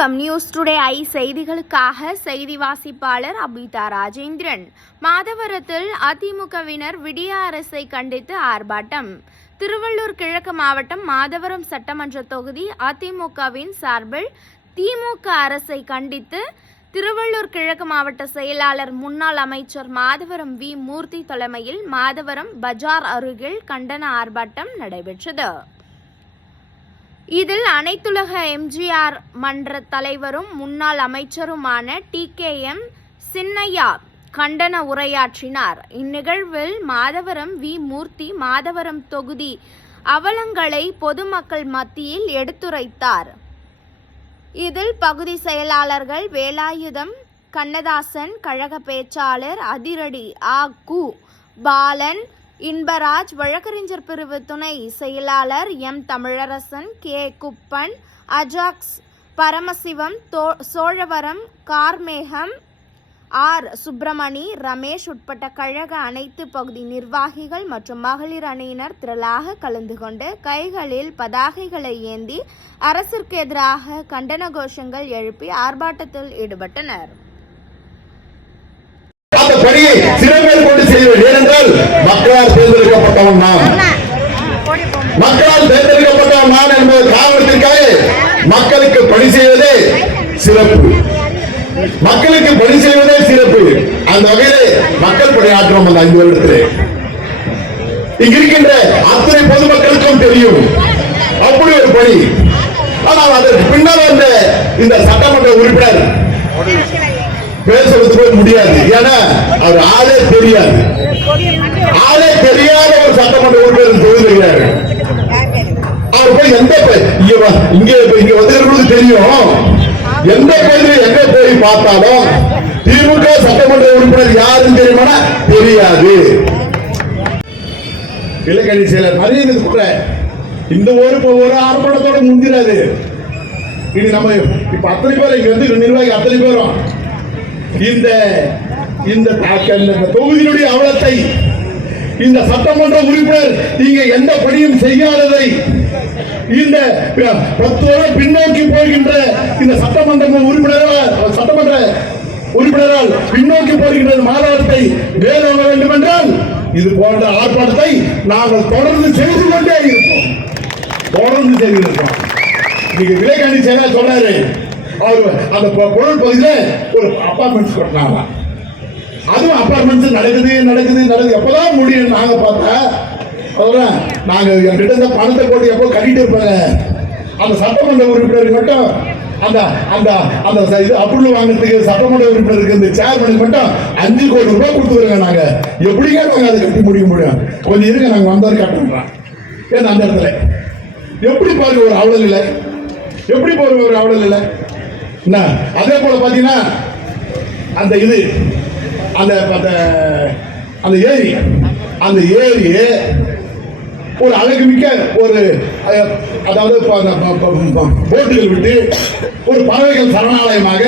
வணக்கம் news today I செய்திகளுக்காக செய்தி வாசிப்பாளர் அபிதா ராஜேந்திரன். மாதவரத்தில் அதிமுகவினர் விடிய அரசை கண்டித்து ஆர்ப்பாட்டம். திருவள்ளூர் கிழக்கு மாவட்டம் மாதவரம் சட்டமன்ற தொகுதி அதிமுகவின் சார்பில் திமுக அரசை கண்டித்து திருவள்ளூர் கிழக்கு மாவட்ட செயலாளர் முன்னாள் அமைச்சர் மாதவரம் வி மூர்த்தி தலைமையில் மாதவரம் பஜார் அருகில் கண்டன ஆர்ப்பாட்டம் நடைபெற்றது. இதில் அனைத்துலக எம்ஜிஆர் மன்ற தலைவரும் முன்னாள் அமைச்சருமான டி. கே. எம். சின்னையா கண்டன உரையாற்றினார். இந்நிகழ்வில் மாதவரம் வி. மூர்த்தி மாதவரம் தொகுதி அவலங்களை பொதுமக்கள் மத்தியில் எடுத்துரைத்தார். இதில் பகுதி செயலாளர்கள் வேலாயுதம் கண்ணதாசன் கழக பேச்சாளர் அதிரடி ஆ. கு. பாலன் இன்பராஜ் வழக்கறிஞர் பிரிவு துணை செயலாளர் M. Tamilarasan K. Kuppan Ajax Paramasivam தோ- சோழவரம் கார்மேகம் ஆர். சுப்பிரமணி ரமேஷ் உட்பட்ட கழக அனைத்து பகுதி நிர்வாகிகள் மற்றும் மகளிர் அணியினர் திரளாக கலந்து கொண்டு கைகளில் பதாகைகளை ஏந்தி அரசிற்கு எதிராக கண்டன கோஷங்கள் எழுப்பி ஆர்ப்பாட்டத்தில் ஈடுபட்டனர். அந்த பணியை சிறமேல் கொண்டு செய்வது. ஏனென்றால் மக்களால் தேர்ந்தெடுக்கப்பட்டவன் நான். மக்களால் தேர்ந்தெடுக்கப்பட்டவன் நான் என்பது காரணத்திற்காக மக்களுக்கு பணி செய்வதே சிறப்பு. மக்களுக்கு பணி செய்வதே சிறப்பு. அந்த வகையிலே மக்கள் பணியாற்றுவோம் அந்த ஐந்து வருடத்திலே. இங்க இருக்கின்ற அத்தனை பொதுமக்களுக்கும் தெரியும். அப்படி ஒரு பணி. ஆனால் அதற்கு பின்னால் வந்த இந்த சட்டமன்ற உறுப்பினர் பேச வச்சுக்க முடியாது. ஏன்னா அவர் ஆளே தெரியாது. ஆளே தெரியாத ஒரு சட்டமன்ற உறுப்பினர் சொல்லுகிறார் அவர் போய் எந்த இங்க இங்க இங்க வந்து தெரியும். எந்த பகுதியில் எங்க போய் பார்த்தாலும் திமுக சட்டமன்ற உறுப்பினர் யாருன்னு தெரியுமா தெரியாது. இலக்கணி செயலர் நிறைய கூட இந்த ஒரு ஒரு ஆர்ப்பாட்டத்தோட முந்திராது. இது நம்ம இப்ப அத்தனை பேர் இங்க வந்து நிர்வாகி அத்தனை பேரும். இந்த இந்த தாக்கல் தொகுதியினுடைய அவலத்தை இந்த சட்டமன்ற உறுப்பினர் நீங்க எந்த பணியும் செய்யாததை இந்த பத்து வருடம் பின்னோக்கி போகின்ற இந்த சட்டமன்ற உறுப்பினரால் சட்டமன்ற உறுப்பினரால் பின்னோக்கி போகின்ற இந்த மாநாட்டத்தை மேற்கொள்ள வேண்டும் என்றால் இது போன்ற ஆர்ப்பாட்டத்தை நாங்கள் தொடர்ந்து செய்து கொண்டே இருப்போம். தொடர்ந்து செய்திருக்கோம் நீங்க விவேகானந்தி சேனா சொன்னாரு அவர் அந்த பொருள் பகுதியில் ஒரு அப்பார்ட்மெண்ட்ஸ் கட்டினாங்க. அதுவும் அப்பார்ட்மெண்ட்ஸ் நடக்குது நடக்குது நடக்குது. எப்போதான் முடியும் நாங்கள் பார்த்தா அதெல்லாம் நாங்கள் என்கிட்ட இந்த பணத்தை போட்டு எப்போ கட்டிட்டு இருப்பாங்க அந்த சட்டமன்ற உறுப்பினர் மட்டும் அந்த அந்த அந்த இது அப்ரூவல் வாங்குறதுக்கு சட்டமன்ற உறுப்பினருக்கு இந்த சேர்மனுக்கு மட்டும் அஞ்சு கோடி ரூபாய் கொடுத்துருங்க நாங்க. எப்படிங்க நாங்கள் அதை கட்டி முடிக்க முடியும்? கொஞ்சம் இருங்க நாங்கள் வந்தவர் கட்டுறோம். ஏன்னா அந்த இடத்துல. எப்படி பாருங்க ஒரு அவலல் இல்லை எப்படி பாருங்க ஒரு அவலல் இல்லை என்ன? அதே போல பார்த்தீங்கன்னா அந்த இது அந்த அந்த அந்த ஏரி அந்த ஏரி ஒரு அழகுமிக்க ஒரு அதாவது போட்டுகள் விட்டு ஒரு பறவைகள் சரணாலயமாக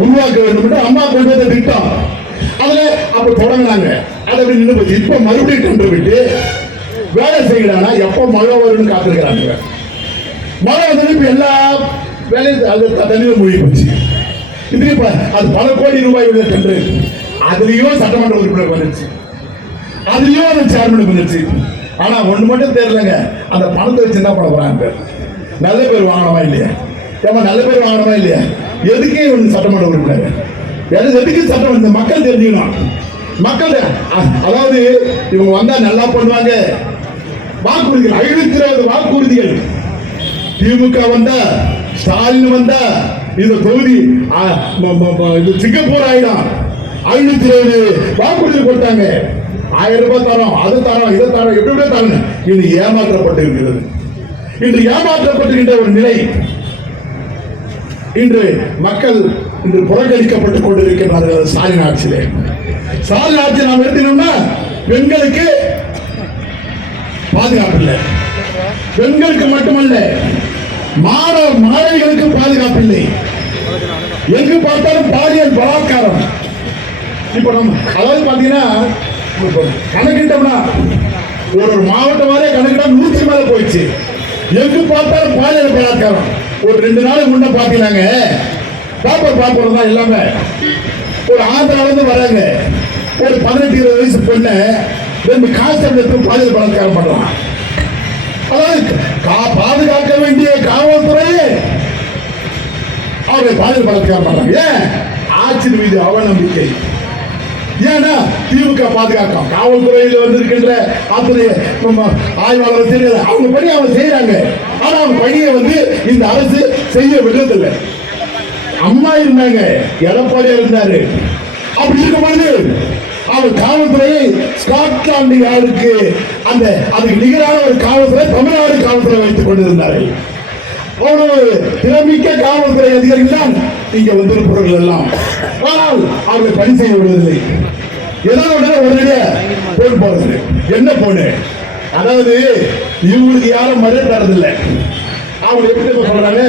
உருவாக்க வேண்டும் என்று அம்மா கொண்டு வந்த திட்டம். அதுல அப்ப தொடங்கினாங்க. அதை அப்படி நின்று போச்சு. இப்ப மறுபடியும் கொண்டு விட்டு வேலை செய்யறானா எப்போ மழை வரும்னு காத்திருக்கிறாங்க. மழை வந்து இப்ப எல்லா வேலையும் அது தண்ணியில் மூழ்கி போச்சு. இது இப்ப அது பல கோடி ரூபாய் உள்ள டெண்டர் அதுலயும் சட்டமன்ற உறுப்பினர் வந்துருச்சு. அதுலயும் அந்த சேர்மனுக்கு வந்துருச்சு. ஆனா ஒண்ணு மட்டும் தெரியலங்க. அந்த பணத்தை வச்சு என்ன பண்ண போறாங்க பேர்? நல்ல பேர் வாங்கணுமா இல்லையா? ஏமா நல்ல பேர் வாங்கணுமா இல்லையா? எதுக்கே ஒன்று சட்டமன்ற உறுப்பினர்? எது எதுக்கு சட்டம்? இந்த மக்கள் தெரிஞ்சுக்கணும். மக்கள் அதாவது இவங்க வந்தா நல்லா பண்ணுவாங்க. வாக்குறுதிகள் ஐநூத்தி இருபது வாக்குறுதிகள். திமுக வந்தா ஸ்டாலின் வந்தா இந்த தொகுதி இது சிங்கப்பூர் ஆயிடும் ஐநூத்தி இருபது வாக்குறுதி கொடுத்தாங்க. ஆயிரம் ரூபாய் தரோம் அது தரோம் இதை தரோம் எப்படி எப்படி தரோம் இன்று ஏமாற்றப்பட்டு இருக்கிறது இன்று ஏமாற்றப்பட்டிருக்கின்ற ஒரு நிலை. இன்று மக்கள் இன்று புறக்கணிக்கப்பட்டுக் கொண்டிருக்கிறார்கள் ஸ்டாலின் ஆட்சியிலே. ஸ்டாலின் ஆட்சி நாம் எடுத்தீங்கன்னா பெண்களுக்கு பாதுகாப்பு இல்லை. பெண்களுக்கு மட்டுமல்ல மாணவ மாணவிகளுக்கு பாதுகாப்பு இல்லை எங்கு பார்த்தாலும் பாலியல் பலாத்காரம். இப்ப நம்ம அதாவது பாத்தீங்கன்னா கணக்கிட்டோம்னா ஒரு ஒரு மாவட்டம் வரைய கணக்கிட்டா நூற்றி மேல போயிடுச்சு. எங்கு பார்த்தாலும் பாலியல் பலாத்காரம். ஒரு ரெண்டு நாள் முன்ன பாத்தீங்கன்னாங்க பாப்பர் பாப்பர் தான் எல்லாமே. ஒரு ஆந்திரால இருந்து வராங்க. ஒரு பதினெட்டு இருபது வயசு பொண்ணு ரெண்டு காசு எடுத்து பாலியல் பலாத்காரம் பண்றான் பாதுகாக்க வேண்டிய காவல்துறையே அவரை பாலியல் பலாத்காரம் ஏன் ஆட்சியின் மீது அவநம்பிக்கை. ஏன்னா திமுக பாதுகாக்கும். காவல்துறையில் வந்திருக்கின்ற அத்தனை நம்ம ஆய்வாளர் தெரியல. அவங்க பணி அவங்க செய்யறாங்க ஆனா அவங்க பணியை வந்து இந்த அரசு செய்ய விடுறதில்லை. அம்மா இருந்தாங்க. எடப்பாடியா இருந்தாரு. அப்படி இருக்கும் பொழுது அவர் காவல்துறையை ஸ்காட்லாந்து யாருக்கு அந்த அதுக்கு நிகரான ஒரு காவல்துறை தமிழ்நாடு காவல்துறை வைத்துக் கொண்டிருந்தார்கள். அவ்வளவு திறமிக்க காவல்துறை அதிகாரிகள் தான் இங்க வந்திருப்பவர்கள் எல்லாம். ஆனால் அவர்கள் பணி செய்ய விடுவதில்லை. ஏதாவது உடனே உடனடியா போன் போறது. என்ன போனு அதாவது இவங்களுக்கு யாரும் மரியாதை தரதில்லை. அவங்க எப்படி சொல்றாங்க?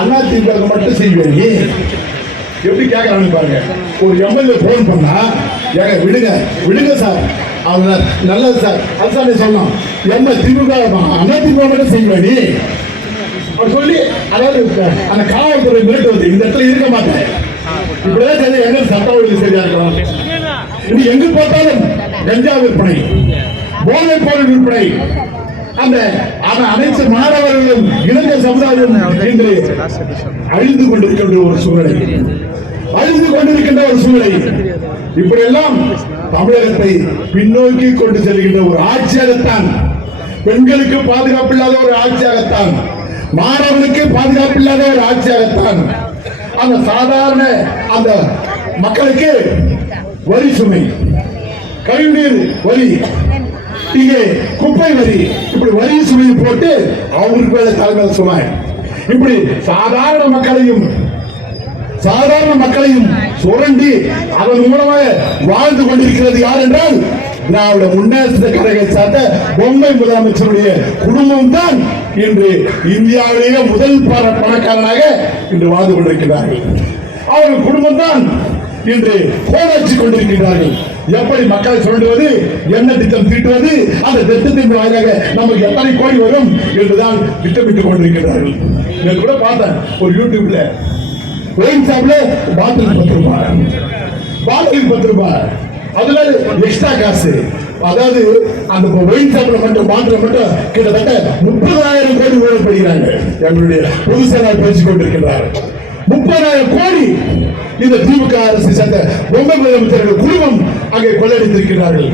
அண்ணா திமுக மட்டும் செய்வேன். எப்படி கேட்கறாங்க பாருங்க. ஒரு எம்எல்ஏ போன் பண்ணா ஏங்க விடுங்க விடுங்க சார் அவங்க நல்லது சார் அதுதான் நீ சொல்லலாம் என்ன திமுக அண்ணா திமுக மட்டும் செய்வேன் நீ? அவர் சொல்லி அதாவது அந்த காவல்துறை மிரட்டு வந்து இந்த இடத்துல இருக்க மாட்டேன். இப்படிதான் சரி எங்க சட்ட ஒழுங்கு சரியா இருக்கலாம். இது எங்கு பார்த்தாலும் கஞ்சா விற்பனை. போதைப் பொருள் விற்பனை. அந்த அனைத்து மாணவர்களும் இளைஞர் சமுதாயம் இன்று அழிந்து கொண்டிருக்கின்ற ஒரு சூழ்நிலை. அழிந்து கொண்டிருக்கின்ற ஒரு சூழ்நிலை. இப்படியெல்லாம் தமிழகத்தை பின்னோக்கி கொண்டு செல்கின்ற ஒரு ஆட்சியாகத்தான் பெண்களுக்கு பாதுகாப்பு இல்லாத ஒரு ஆட்சியாகத்தான் மாணவனுக்கு பாதுகாப்பு இல்லாத ஒரு ஆட்சியாகத்தான் அந்த சாதாரண அந்த மக்களுக்கு வரி சுமை கழிவுநீர் வரி இங்கே குப்பை வரி. இப்படி வரி சுமையை போட்டு அவங்களுக்கு மேல தலைமையில சுமை. இப்படி சாதாரண மக்களையும் சாதாரண மக்களையும் சுரண்டி அதன் மூலமாக வாழ்ந்து கொண்டிருக்கிறது யார் என்றால் திராவிட முன்னேற்ற கழகத்தை சார்ந்த பொம்மை முதலமைச்சருடைய குடும்பம் தான் இன்று இந்தியாவிலேயே முதல் பணக்காரனாக இன்று வாழ்ந்து கொண்டிருக்கிறார்கள். அவர்கள் குடும்பம் தான் இன்று கோலாட்சி கொண்டிருக்கிறார்கள். எப்படி மக்களை சுரண்டுவது என்ன திட்டம் தீட்டுவது அந்த திட்டத்தின் வாயிலாக நமக்கு எத்தனை கோடி வரும் என்றுதான் திட்டமிட்டுக் கொண்டிருக்கிறார்கள். நான் கூட பார்த்தேன் ஒரு யூடியூப்ல ஒயின் ஷாப்ல பாட்டில் பத்து ரூபாய். பாட்டில் பத்து ரூபாய். அதுல எக்ஸ்ட்ரா காசு. அதாவது அந்த ஒயின் ஷாப்ல மட்டும் பாட்டில் மட்டும் கிட்டத்தட்ட முப்பதாயிரம் கோடி ஓடப்படுகிறாங்க எங்களுடைய பொது பேசிக் கொண்டிருக்கிறார்கள் முப்பதாயிரம் கோடி இந்த திமுக அரசு சேர்ந்த பொம்மை முதலமைச்சர்கள் குடும்பம் அங்கே கொள்ளடித்திருக்கிறார்கள்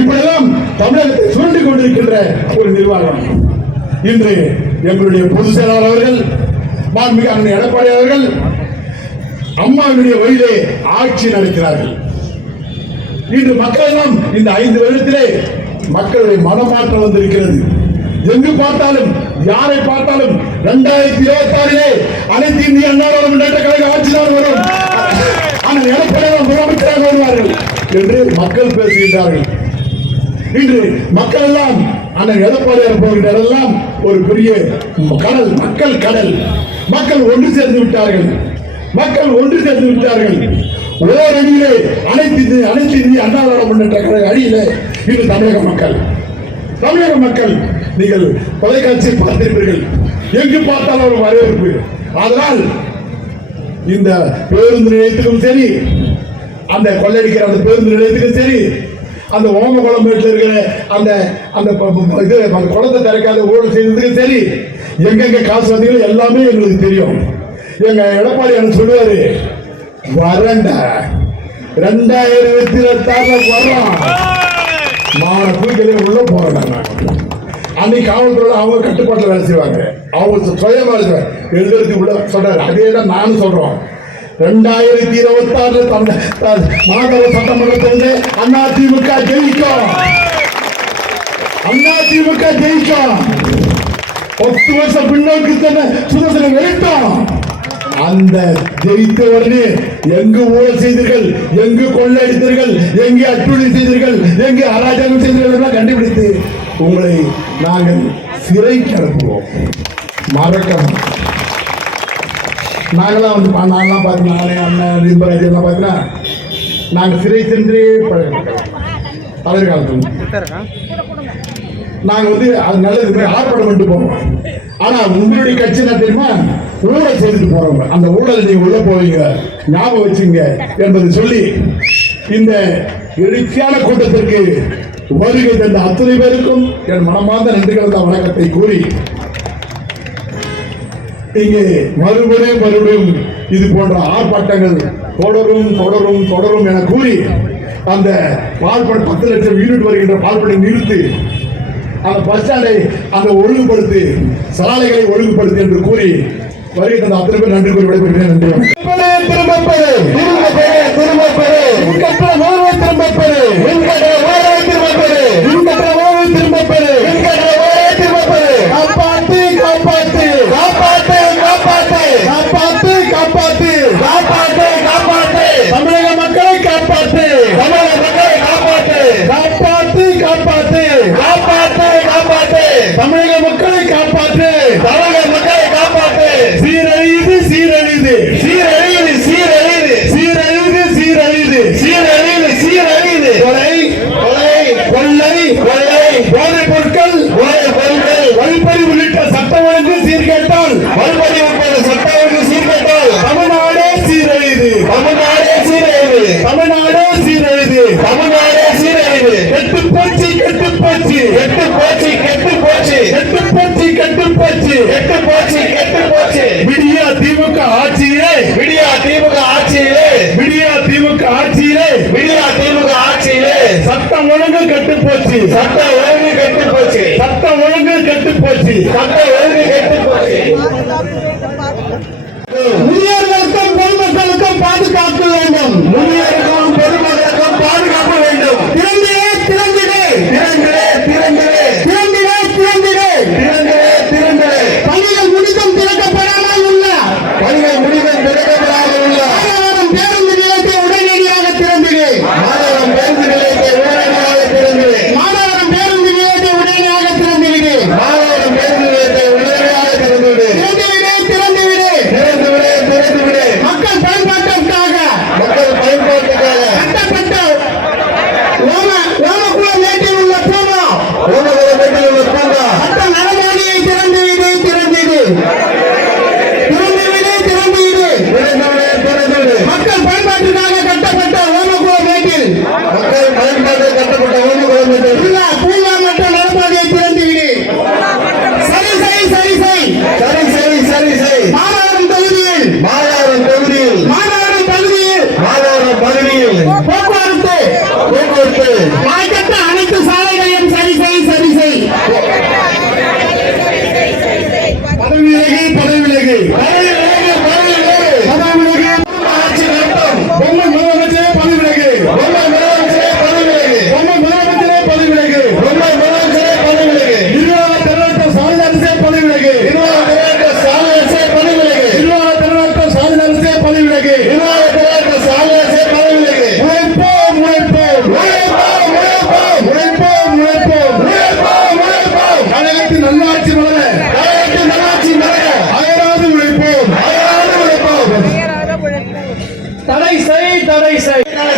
இப்படியெல்லாம் தமிழகத்தை சுரண்டி கொண்டிருக்கின்ற ஒரு நிர்வாகம். இன்று எங்களுடைய பொதுச் செயலாளர் அவர்கள் மாண்புமிகு அண்ணன் எடப்பாடி அவர்கள் அம்மாவினுடைய வழியிலே ஆட்சி நடக்கிறார்கள். இன்று மக்களெல்லாம் இந்த ஐந்து வருடத்திலே மக்களுடைய மனமாற்றம் வந்திருக்கிறது. எங்கு பார்த்தாலும் யாரை பார்த்தாலும் இரண்டாயிரத்தி இருபத்தி ஆறிலே அனைத்து இந்திய அண்ணா முன்னேற்ற கழக ஆட்சிதான் வரும். ஆனால் எடப்பாடி முதலமைச்சராக வருவார்கள் என்று மக்கள் பேசுகின்றார்கள். இன்று மக்கள் எல்லாம் அண்ணன் எடப்பாடியார் போகின்ற எல்லாம் ஒரு பெரிய கடல் மக்கள் கடல். மக்கள் ஒன்று சேர்ந்து விட்டார்கள். மக்கள் ஒன்று சேர்ந்து விட்டார்கள். ஓர் அடியிலே அனைத்து அனைத்து இந்திய அண்ணாதாரம் முன்னேற்ற கழக அணியிலே இன்று தமிழக மக்கள். தமிழக மக்கள் நீங்கள் தொலைக்காட்சியில் பார்த்திருப்பீர்கள். எங்கு பார்த்தாலும் ஒரு வரவேற்பு. அதனால் இந்த பேருந்து நிலையத்துக்கும் சரி அந்த கொள்ளடிக்கிற அந்த பேருந்து நிலையத்துக்கும் சரி அந்த ஓமகுளம் வீட்டில் இருக்கிற அந்த அந்த இது அந்த குளத்தை திறக்காத ஊழல் செய்ததுக்கும் சரி எங்கெங்க காசு வந்தீங்களோ எல்லாமே எங்களுக்கு தெரியும். எங்க எடப்பாடி எனக்கு சொல்லுவாரு வரண்டா ரெண்டாயிரத்தி இருபத்தாறுல வரோம் நான் தூக்கிலே உள்ள போறேன் நான் அன்னைக்கு காவல்துறை அவங்க கட்டுப்பாட்டில் வேலை செய்வாங்க. அவங்க சுயமா இருக்கிறாங்க எழுதுறதுக்கு உள்ள சொல்றாரு அதே தான் நானும் சொல்றோம். ரெண்டாயிரத்தி இருபத்தி ஆறு தமிழ் த- மாநகர சட்டமன்றத்தில் அண்ணா திமுக ஜெயிக்கும். அண்ணா திமுக ஜெயிக்கும். பத்து வருஷம் பின்னோக்கி சென்ற சுதந்திரம் வெயிட்டோம் அந்த ஜெயித்த உடனே எங்கு ஊழல் செய்தீர்கள்? எங்கு கொள்ளையடித்தீர்கள் எங்கு அட்டுழி செய்தீர்கள்? எங்கு அராஜகம் செய்தீர்கள்? கண்டுபிடித்து உங்களை நாங்கள் சிறைக்கு அனுப்புவோம். மறக்கணும் நாங்களாம் வந்து நாங்களாம் பார்த்தீங்கன்னா அண்ணன் ரிபராஜ் எல்லாம் பார்த்தீங்கன்னா நாங்கள் சிறை சென்றே பழகினோம் தலைவர் காலத்தில். நாங்கள் வந்து அது நல்லது ஆர்ப்பாட்டம் பண்ணிட்டு போவோம். ஆனால் உங்களுடைய கட்சி என்ன தெரியுமா? ஊழல் செய்துட்டு போகிறவங்க அந்த ஊழல் நீங்கள் உள்ளே போவீங்க ஞாபகம் வச்சுங்க என்பதை சொல்லி இந்த எழுச்சியான கூட்டத்திற்கு வருகை தந்த அத்தனை பேருக்கும் என் மனமார்ந்த நன்றி கலந்த வணக்கத்தை கூறி இங்கே மறுபடியும் மறுபடியும் இது போன்ற ஆர்ப்பாட்டங்கள் தொடரும் தொடரும் தொடரும் என கூறி அந்த பால்பட் பத்து லட்சம் யூனிட் வருகின்ற பால்பட்டை நிறுத்தி அந்த பஸ் ஸ்டாண்டை அந்த ஒழுங்குபடுத்தி சாலைகளை ஒழுங்குபடுத்தி என்று கூறி வருகை தந்த அத்தனை பேர் நன்றி கூறி விடைபெறுகிறேன் நன்றி திரும்ப பெரு திரும்ப பெரு திரும்ப பெரு திரும்ப பெரு காப்பாற்று காப்பாற்று தமிழக மக்களை காப்பாற்று போச்சு. சட்ட ஒழுங்கு கெட்டு போச்சு. சட்ட ஒழுங்கு கெட்டு போச்சு. சட்ட ஒழுங்கு கெட்டு போச்சு.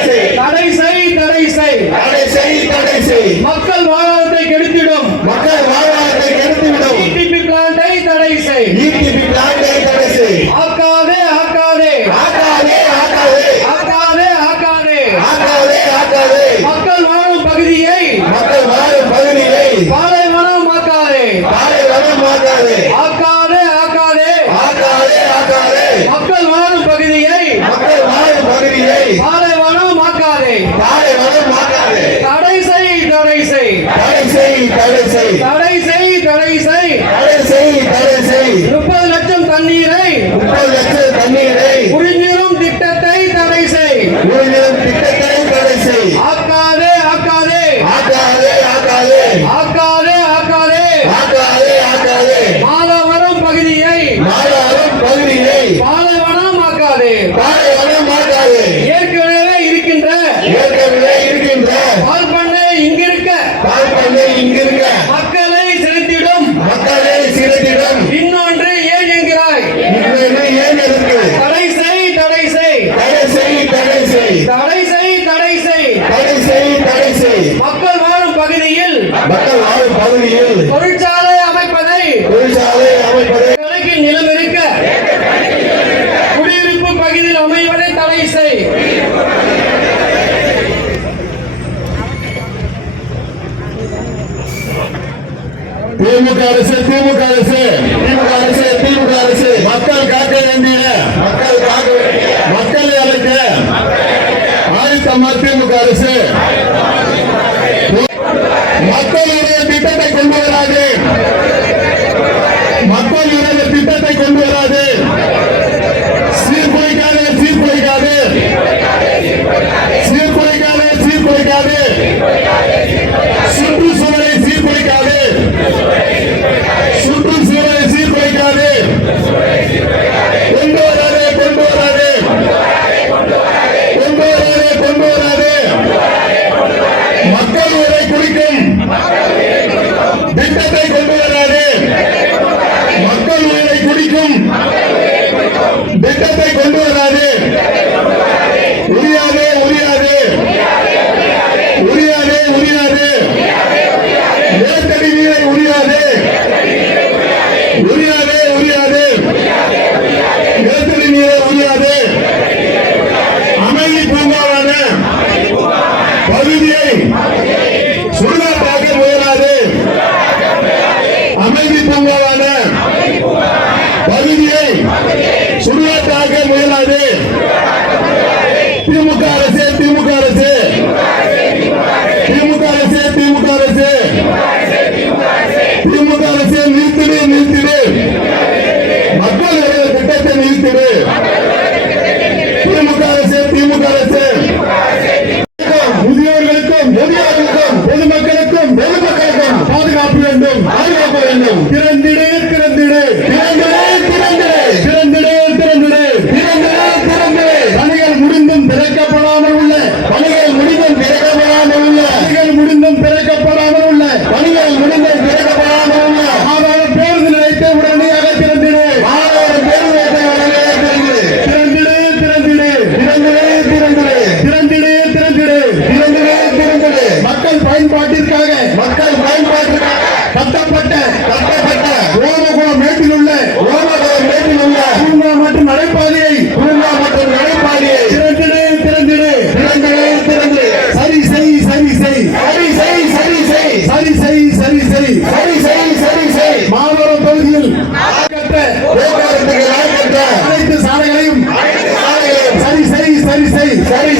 செய் தடை செய் தடை செய் தடை செய் தடை செய் மக்கள் வாழ்வாதாரத்தை கெடுத்திடும். மக்கள் வாழ் ಇಷ್ಟತೆ சரி